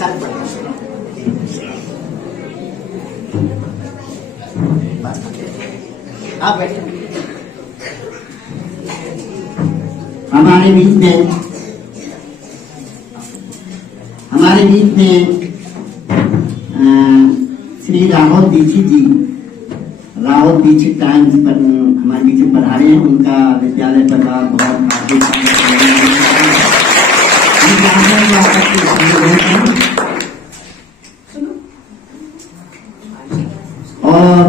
साथ पढ़ना। आप बैठे। हमारे बीच में श्री राहुल दीक्षित जी, राहुल दीक्षित टाइम्स पर हमारे बीच में पढ़ा रहे हैं। उनका विद्यालय परिवार बहुत हार्दिक और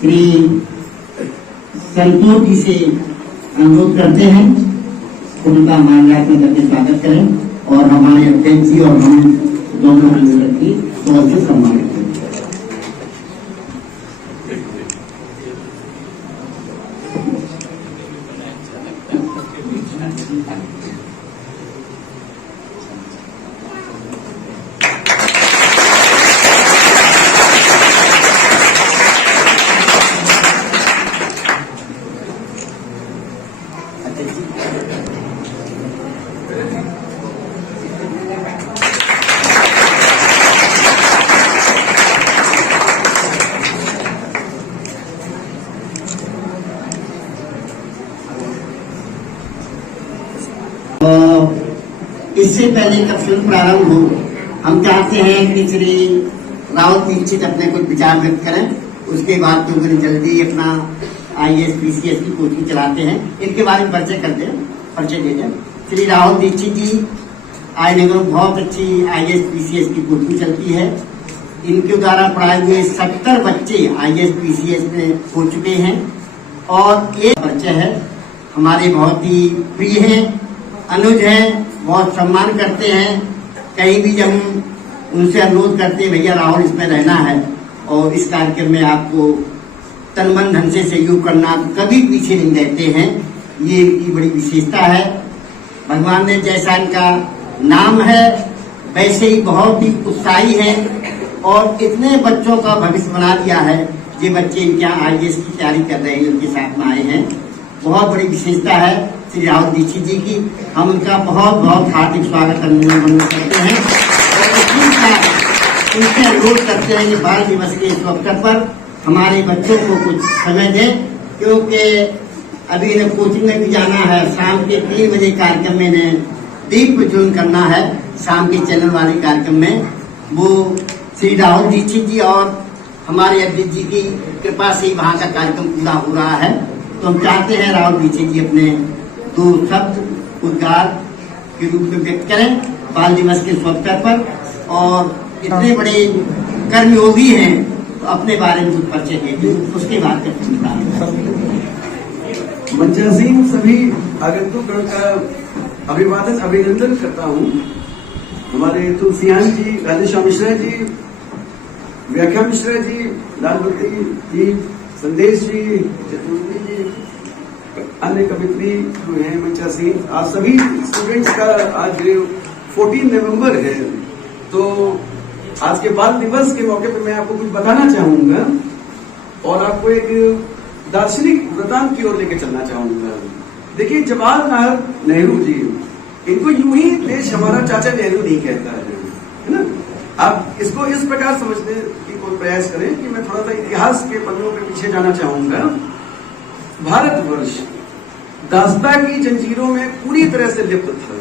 श्री संतोष जी से अनुरोध करते हैं उनका माल्यार्पण में करके स्वागत करें और हमारे अध्यक्ष जी और हम दोनों की तौर से सम्मानित करें। इससे पहले का फिल्म प्रारंभ हो, हम चाहते हैं कि श्री राहुल दीक्षित अपने कुछ विचार व्यक्त करें। उसके बाद तो फिर जल्दी अपना IAS PCS की कोचिंग चलाते हैं, इनके बारे में परिचय करते हैं, परिचय देते हैं। श्री राहुल दीक्षित जी आईनगर में बहुत अच्छी IAS PCS की कोचिंग चलती है। इनके द्वारा पढ़ाए हुए 70 बच्चे IAS PCS में हो चुके हैं और एक परिचय है, हमारे बहुत ही प्रिय है, अनुज है, बहुत सम्मान करते हैं। कहीं भी जब उनसे अनुरोध करते हैं भैया राहुल इसमें रहना है और इस कार्यक्रम में आपको तन मन धन से सहयोग करना, कभी पीछे नहीं रहते हैं। ये इनकी बड़ी विशेषता है। भगवान ने जैसा इनका नाम है वैसे ही बहुत ही उत्साही है और इतने बच्चों का भविष्य बना दिया है। ये बच्चे इनके यहाँ IAS की तैयारी कर रहे हैं, उनके साथ में आए हैं। बहुत बड़ी विशेषता है श्री राहुल दीक्षित जी की। हम उनका बहुत बहुत हार्दिक स्वागत करते हैं और उनसे अनुरोध करते हैं कि बाल दिवस के इस अवसर पर हमारे बच्चों को कुछ समय दें, क्योंकि अभी इन्हें कोचिंग में भी जाना है। शाम के 3 बजे कार्यक्रम में इन्हें दीप प्रज्वलन करना है, शाम के चैनल वाले कार्यक्रम में। वो श्री राहुल दीक्षित जी और हमारे अध्यक्ष जी की कृपा से वहाँ का कार्यक्रम पूरा हो रहा है। तो हम चाहते हैं राहुल दीक्षित जी अपने 2 शब्द उद्गार के रूप में व्यक्त करें बाल दिवस के अवसर पर। और इतने बड़े कर्मयोगी हैं तो अपने बारे में कुछ परिचय देंगे, उसके बाद मंचासीन सभी आगंतुकगण का अभिवादन अभिनंदन करता हूँ। हमारे तुलसियान जी, राधेश्याम मिश्रा जी, व्याख्या मिश्रा जी, लालवती जी, संदेश जी, चतुर्वेदी जी, अन्य कवित्री जो हैं मंचासीन, आज सभी स्टूडेंट्स का आज 14 नवंबर है। तो आज के बाल दिवस के मौके पर मैं आपको कुछ बताना चाहूंगा और आपको एक दार्शनिक वृतांत की ओर लेकर चलना चाहूंगा। देखिए, जवाहरलाल नेहरू जी, इनको यूं ही देश हमारा चाचा नेहरू नहीं कहता है ना। आप इसको इस प्रकार समझने की कोई प्रयास करें कि मैं थोड़ा सा इतिहास के पन्नों के पीछे जाना चाहूंगा। भारतवर्ष दास्ता की जंजीरों में पूरी तरह से लिप्त था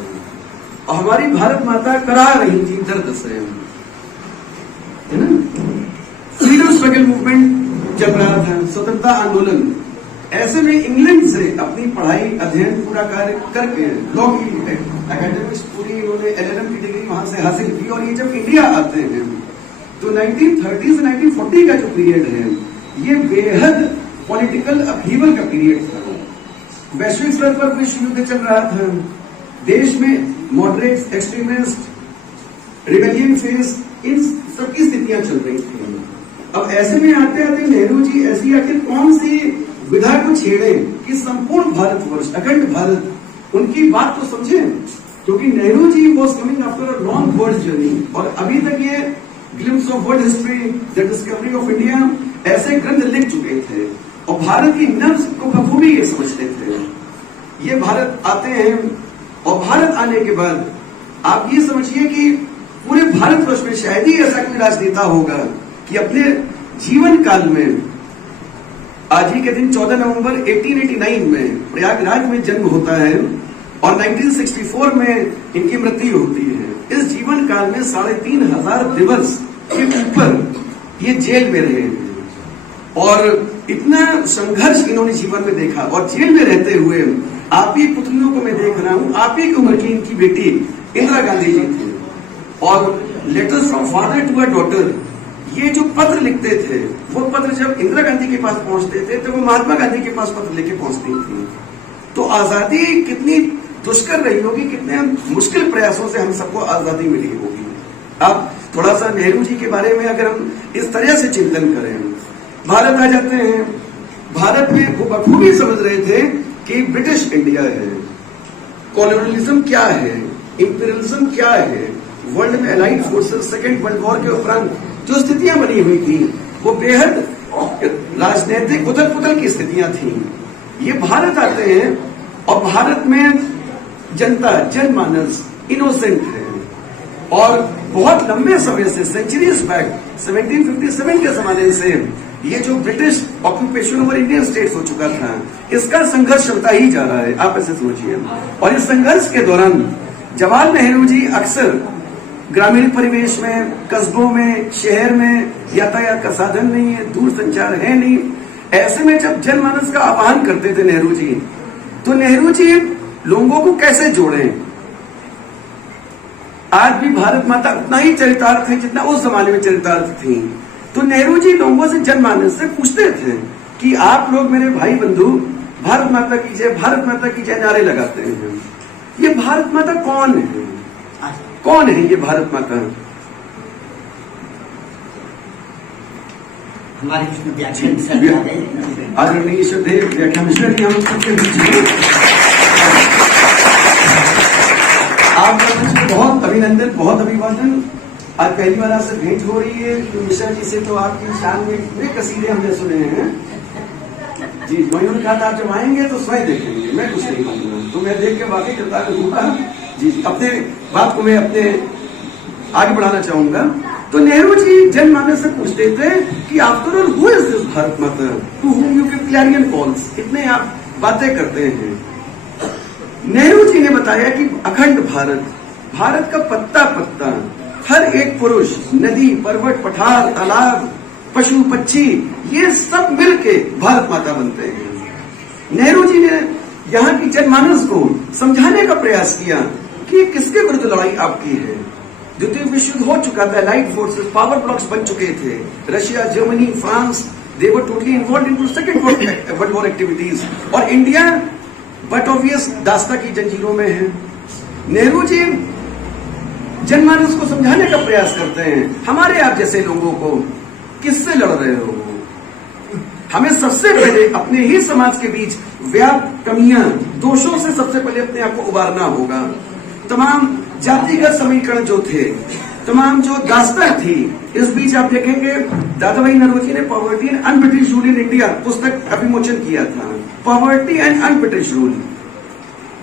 और हमारी भारत माता करा रही थी दर्द से, है ना। फ्रीडम स्ट्रगल मूवमेंट चल रहा था, स्वतंत्रता आंदोलन। ऐसे में इंग्लैंड से अपनी पढ़ाई अध्ययन पूरा कार्य करके लॉ की एकेडमिक्स पूरी इन्होंने LLM की डिग्री वहां से हासिल की। और ये जब इंडिया आते हैं तो 1930 से 1940 का जो पीरियड है ये बेहद पॉलिटिकल अपहीवल का पीरियड था। वैश्विक स्तर पर विश्व युद्ध चल रहा था, देश में मॉडरेट, एक्सट्रीमिस्ट, रिबेलियन फेज, इन सबकी स्थितियां चल रही थी। अब ऐसे में आते आते नेहरू जी ऐसी आखिर कौन सी विधा को छेड़े कि संपूर्ण भारतवर्ष, अखंड भारत, उनकी बात तो समझें। क्योंकि Nehru ji was coming after a long world journey और अभी तक ये glimpse of world history, the discovery of India ऐसे ग्रंथ लिख चुके थे और भारत की नब्ज को बखूबी ये समझते थे। ये भारत आते हैं और भारत आने के बाद आप ये समझिए कि पूरे भारतवर्ष में शायद ही ऐसा कोई राजनेता होगा कि अपने जीवन काल में, आज ही के दिन 14 नवंबर 1889 में प्रयागराज में जन्म होता है और 1964 में इनकी मृत्यु होती है। इस जीवन काल में 3,500 दिवस के ऊपर ये जेल में रहे और इतना संघर्ष इन्होंने जीवन में देखा। और जेल में रहते हुए आप ही पुतलियों को मैं देख रहा हूं, आप ही की उम्र की इनकी बेटी इंदिरा गांधी जी थी और letters from father to a daughter, ये जो पत्र लिखते थे वो पत्र जब इंदिरा गांधी के पास पहुंचते थे तो वो महात्मा गांधी के पास पत्र लेके पहुंचती थी। तो आजादी कितनी दुष्कर रही होगी, कितने मुश्किल प्रयासों से हम सबको आजादी मिली होगी। अब थोड़ा सा नेहरू जी के बारे में अगर हम इस तरह से चिंतन करें, भारत आ जाते हैं। भारत में वो बखूबी समझ रहे थे कि ब्रिटिश इंडिया है, कॉलोनियलिज्म क्या है, इंपीरियलिज्म क्या है, वर्ल्ड में allied forces second world war के उपरांत जो स्थितियां बनी हुई थी वो बेहद राजनीतिक उथल पुथल की स्थितियां थी। ये भारत आते हैं और भारत में जनता, जनमानस इनोसेंट है और बहुत लंबे समय से, सेंचुरीज बैक 1757 के जमाने से ये जो British occupation over Indian states हो चुका था, इसका संघर्ष चलता ही जा रहा है। आप ऐसे सोचिए। और इस संघर्ष के दौरान जवाहरलाल नेहरू जी अक्सर ग्रामीण परिवेश में, कस्बों में, शहर में यातायात का साधन नहीं है, दूर संचार है नहीं, ऐसे में जब जनमानस का आह्वान करते थे नेहरू जी, तो नेहरू जी लोगों को कैसे जोड़ें। आज भी भारत माता उतना ही चरितार्थ है जितना उस जमाने में चरितार्थ थी। तो नेहरू जी लोगों से, जनमानस से पूछते थे कि आप लोग मेरे भाई बंधु भारत माता की जय, भारत माता की जय नारे लगाते हैं, ये भारत माता कौन है, कौन है ये भारत माता? हमारे कृष्ण व्याख्यान आदरणीय श्रद्धेय व्याख्या मिश्रा जी हम सबके बीच में, आप सबको बहुत अभिनंदन, बहुत अभिवादन। आज पहली बार आपसे भेंट हो रही है मिश्रा जी से, तो आपकी शान में इतने कसीदे हमने सुने हैं जी। उन्होंने कहा था आप जब आएंगे तो स्वयं देखेंगे, मैं कुछ नहीं कहूंगा, तो मैं देख के वाकई कृतज्ञ हुआ जी। अपने बात को मैं अपने आगे बढ़ाना चाहूंगा। तो नेहरू जी जनमानस से पूछते थे कि after all who is this Bharat माता to whom you give Clarion calls, इतने आप बातें करते हैं। नेहरू जी ने बताया कि अखंड भारत, भारत का पत्ता पत्ता, हर एक पुरुष, नदी, पर्वत, पठार, तालाब, पशु, पक्षी, ये सब मिलके भारत माता बनते हैं। नेहरू जी ने यहाँ की जनमानस को समझाने का प्रयास किया कि ये किसके विरुद्ध लड़ाई आपकी है। द्वितीय विश्व युद्ध हो चुका था, लाइट फोर्सेस, पावर ब्लॉक्स बन चुके थे, Russia, Germany, France, they were totally involve into second world war activities, और इंडिया बट ऑब्वियस दास्ता की जंजीरों में है। नेहरू जी जनमानस को समझाने का प्रयास करते हैं, हमारे आप जैसे लोगों को किससे लड़ रहे हो, हमें सबसे पहले अपने ही समाज के बीच व्याप्त कमियां, दोषों से सबसे पहले अपने आप को उबारना होगा। तमाम जातिगत समीकरण जो थे, तमाम जो दास्तां थी, इस बीच आप देखेंगे दादा भाई नौरोजी ने poverty and un-British rule in India पुस्तक का विमोचन किया था। Poverty and un-British rule,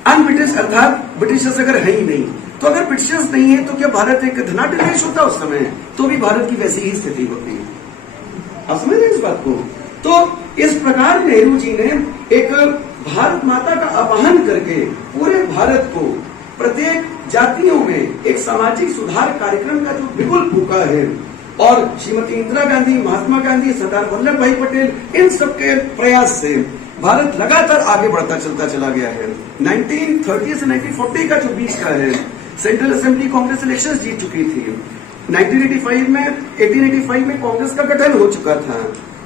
un-British अर्थात ब्रिटिशर्स अगर है ही नहीं, तो अगर ब्रिटिशर्स नहीं है तो क्या भारत एक धनाढ्य देश होता उस समय, तो भी भारत की वैसी ही स्थिति होती है। आप समझ रहे इस बात को? तो इस प्रकार नेहरू जी ने एक भारत माता का आह्वान करके पूरे भारत को, प्रत्येक जातियों में एक सामाजिक सुधार कार्यक्रम का जो बिगुल फूका है, और श्रीमती इंदिरा गांधी, महात्मा गांधी, सरदार वल्लभ भाई पटेल, इन सबके प्रयास से भारत लगातार आगे बढ़ता चलता चला गया है। 1930 से 1940 का जो बीच का है, सेंट्रल असेंबली कांग्रेस इलेक्शंस जीत चुकी थी। 1885 में कांग्रेस का गठन हो चुका था।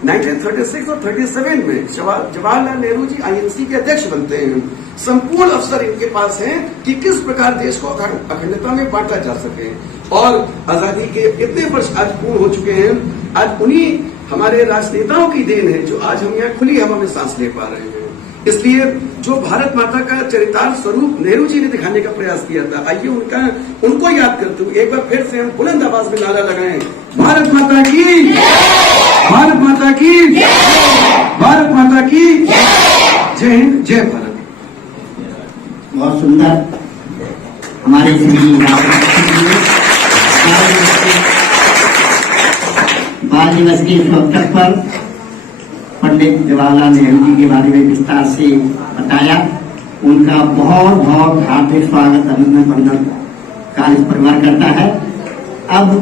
1936 और 37 में जवाहरलाल नेहरू जी आईएनसी के अध्यक्ष बनते हैं। संपूर्ण अवसर इनके पास हैं कि किस प्रकार देश को अखंडता में बांटा जा सके, और आजादी के इतने वर्ष आज पूर्ण हो चुके हैं। आज उन्हीं हमारे राजनेताओं की देन है जो आज हम यहाँ खुली हवा में सांस ले पा रहे हैं। इसलिए जो भारत माता का चरितार्थ स्वरूप नेहरू जी ने दिखाने का प्रयास किया था, आइए उनको याद करते हुए एक बार फिर से हम बुलंद आवाज में नारा लगाएं, भारत माता की, भारत माता की, भारत माता की जय हिंद, जय भारत। बहुत सुंदर। हमारे श्री बाल दिवस के इस अवसर पर पंडित जवाहरलाल नेहरू जी के बारे में विस्तार से बताया। उनका बहुत बहुत हार्दिक स्वागत अभिनंदन परिवार करता है। अब